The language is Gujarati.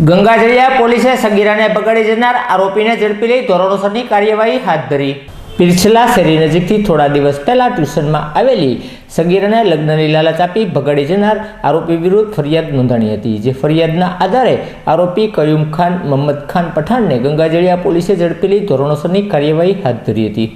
ગંગાજળિયા પોલીસે સગીરાને બગાડી જનાર આરોપીને ઝડપી લઈ ધોરણસરની કાર્યવાહી હાથ ધરી। પીરછલા શેરી નજીકથી થોડા દિવસ પહેલા ટ્યુશનમાં આવેલી સગીરાને લગ્નની લાલચ આપી ભગાડી જનાર આરોપી વિરુદ્ધ ફરિયાદ નોંધાણી હતી, જે ફરિયાદના આધારે આરોપી કયુમ ખાન મહમ્મદ ખાન પઠાણને ગંગાજળિયા પોલીસે ઝડપી લઈ ધોરણસરની કાર્યવાહી હાથ ધરી હતી।